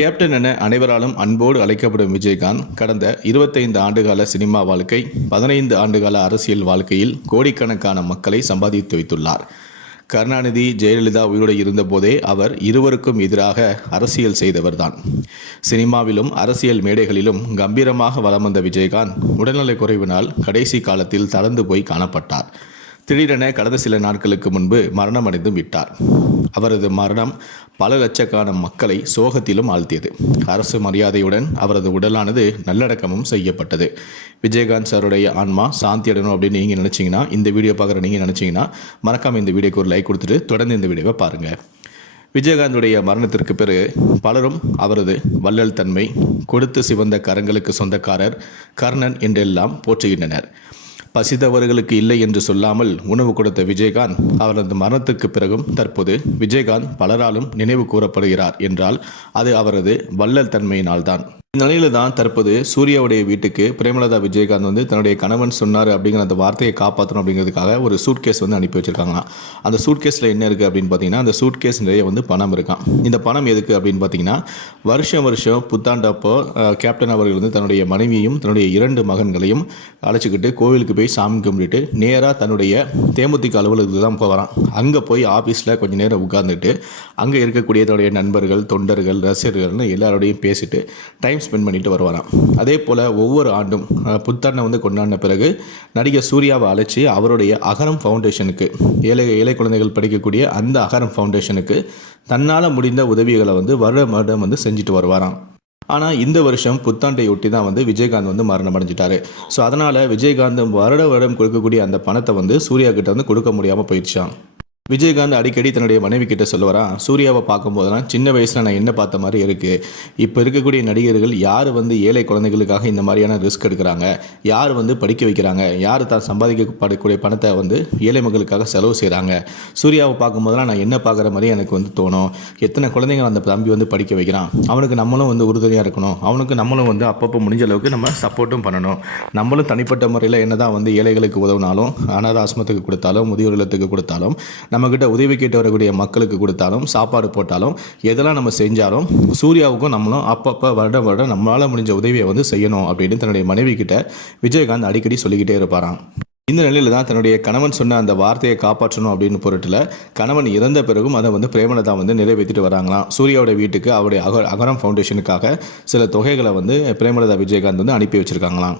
Captain என அனைவராலும் அன்போடு அழைக்கப்படும் விஜயகாந்த் கடந்த இருபத்தைந்து ஆண்டுகால சினிமா வாழ்க்கை பதினைந்து ஆண்டுகால அரசியல் வாழ்க்கையில் கோடிக்கணக்கான மக்களை சம்பாதித்து வைத்துள்ளார். கருணாநிதி ஜெயலலிதா உயிரோடு இருந்தபோதே அவர் இருவருக்கும் எதிராக அரசியல் செய்தவர்தான். சினிமாவிலும் அரசியல் மேடைகளிலும் கம்பீரமாக வலம் வந்த விஜயகாந்த் உடல்நலக் குறைவினால் கடைசி காலத்தில் தளர்ந்து போய் காணப்பட்டார். திடீரென கடந்த சில நாட்களுக்கு முன்பு மரணமடைந்து விட்டார். அவரது மரணம் பல லட்சக்கான மக்களை சோகத்திலும் ஆழ்த்தியது. அரசு மரியாதையுடன் அவரது உடலானது நல்லடக்கமும் செய்யப்பட்டது. விஜயகாந்த் சாருடைய ஆன்மா சாந்தி அப்படின்னு நீங்கள் நினச்சிங்கன்னா இந்த வீடியோ பார்க்குற நீங்கள் நினச்சிங்கன்னா மறக்காமல் இந்த வீடியோக்கு ஒரு லைக் கொடுத்துட்டு தொடர்ந்து இந்த வீடியோவை பாருங்கள் விஜயகாந்துடைய மரணத்திற்கு பிறகு பலரும் அவரது வள்ளல் தன்மை கொடுத்து சிவந்த கரங்களுக்கு சொந்தக்காரர் கர்ணன் என்றெல்லாம் போற்றுகின்றனர். பசித்தவர்களுக்கு இல்லை என்று சொல்லாமல் உணவு கொடுத்த விஜயகாந்த் அவரது மரணத்துக்கு பிறகும் தற்போது விஜயகாந்த் பலராலும் நினைவு கூறப்படுகிறார் என்றால் அது அவரது வள்ளல் தன்மையினால்தான். நிலையில தான் தற்போது சூர்யாவுடைய வீட்டுக்கு பிரேமலதா விஜயகாந்த் வந்து தன்னுடைய கணவன் சொன்னார் அப்படிங்கிற அந்த வார்த்தையை காப்பாற்றணும் அப்படிங்கிறதுக்காக ஒரு சூட் கேஸ் வந்து அனுப்பி வச்சிருக்காங்களாம். அந்த சூட் கேஸில் என்ன இருக்குது அப்படின்னு பார்த்தீங்கன்னா அந்த சூட் கேஸ் நிறைய வந்து பணம் இருக்கான் இந்த பணம் எதுக்கு அப்படின்னு பார்த்தீங்கன்னா வருஷம் வருஷம் புத்தாண்டப்போ கேப்டன் அவர்கள் வந்து தன்னுடைய மனைவியையும் தன்னுடைய இரண்டு மகன்களையும் அழைச்சிக்கிட்டு கோவிலுக்கு போய் சாமி கும்பிட்டுட்டு நேராக தன்னுடைய தேமுதிக அலுவலகத்துக்கு தான் போகிறான் அங்கே போய் ஆஃபீஸில் கொஞ்ச நேரம் உட்கார்ந்துட்டு அங்கே இருக்கக்கூடிய தன்னுடைய நண்பர்கள் தொண்டர்கள் ரசிகர்கள்னு எல்லாரோடையும் பேசிட்டு டைம் ஸ்பெண்ட் பண்ணிட்டு வருவாராம். அதே போல் ஒவ்வொரு ஆண்டும் புத்தாண்டை வந்து கொண்டாடின பிறகு நடிகர் சூர்யாவை அழைச்சி அவருடைய அகரம் ஃபவுண்டேஷனுக்கு ஏழை ஏழை குழந்தைகள் படிக்கக்கூடிய அந்த அகரம் ஃபவுண்டேஷனுக்கு தன்னால் முடிந்த உதவிகளை வந்து வருடம் வருடம் வந்து செஞ்சுட்டு வருவாராம். ஆனால் இந்த வருஷம் புத்தாண்டை ஒட்டி தான் வந்து விஜயகாந்த் வந்து மரணம் அடைஞ்சிட்டாரு. ஸோ அதனால் விஜயகாந்த் வருட வருடம் கொடுக்கக்கூடிய அந்த பணத்தை வந்து சூர்யா கிட்ட வந்து கொடுக்க முடியாமல் போயிடுச்சான் விஜயகாந்த் அடிக்கடி தன்னுடைய மனைவி கிட்ட சொல்லுவாராம் சூர்யாவை பார்க்கும்போதெல்லாம் சின்ன வயசில் நான் என்ன பார்த்த மாதிரி இருக்குது இப்போ இருக்கக்கூடிய நடிகர்கள் யார் வந்து ஏழை குழந்தைகளுக்காக இந்த மாதிரியான ரிஸ்க் எடுக்கிறாங்க? யார் வந்து படிக்க வைக்கிறாங்க? யார் தான் சம்பாதிக்கப்படக்கூடிய பணத்தை வந்து ஏழை மக்களுக்காக செலவு செய்கிறாங்க சூர்யாவை பார்க்கும்போதெல்லாம் நான் என்ன பார்க்குற மாதிரி எனக்கு வந்து தோணும்? எத்தனை குழந்தைங்க அந்த தம்பி வந்து படிக்க வைக்கிறான்? அவனுக்கு நம்மளும் வந்து உறுதுணையாக இருக்கணும். அவனுக்கு நம்மளும் வந்து அப்பப்போ முடிஞ்ச அளவுக்கு நம்ம சப்போர்ட்டும் பண்ணணும். நம்மளும் தனிப்பட்ட முறையில் என்ன தான் வந்து ஏழைகளுக்கு உதவினாலும் அனாத ஆசிரமத்துக்கு கொடுத்தாலும் முதியோர் இல்லத்துக்கு கொடுத்தாலும் நம்மக்கிட்ட உதவி கேட்டு வரக்கூடிய மக்களுக்கு கொடுத்தாலும் சாப்பாடு போட்டாலும் எதெல்லாம் நம்ம செஞ்சாலும் சூர்யாவுக்கும் நம்மளும் அப்பப்போ வருடம் வருடம் நம்மளால் முடிஞ்ச உதவியை வந்து செய்யணும் அப்படின்னு தன்னுடைய மனைவி கிட்ட விஜயகாந்த் அடிக்கடி சொல்லிக்கிட்டே இருப்பாராம். இந்த நிலையில் தான் தன்னுடைய கணவன் சொன்ன அந்த வார்த்தையை காப்பாற்றணும் அப்படின்னு பொருட்டில் கணவன் இறந்த பிறகும் அதை வந்து பிரேமலதா வந்து நிறைவேற்றிட்டு வராங்களாம். சூர்யாவோட வீட்டுக்கு அவருடைய அக அகரம் ஃபவுண்டேஷனுக்காக சில தொகைகளை வந்து பிரேமலதா விஜயகாந்த் வந்து அனுப்பி வச்சுருக்காங்களாம்.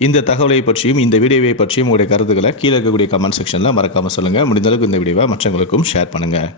இந்த தகவலை பற்றியும் இந்த வீடியோவை பற்றியும் உங்களுடைய கருத்துக்களை கீழே இருக்கக்கூடிய கமெண்ட் செக்ஷனில் மறக்காமல் சொல்லுங்கள் முடிந்தளவுக்கு இந்த வீடியோவை மற்றவங்களுக்கும் ஷேர் பண்ணுங்கள்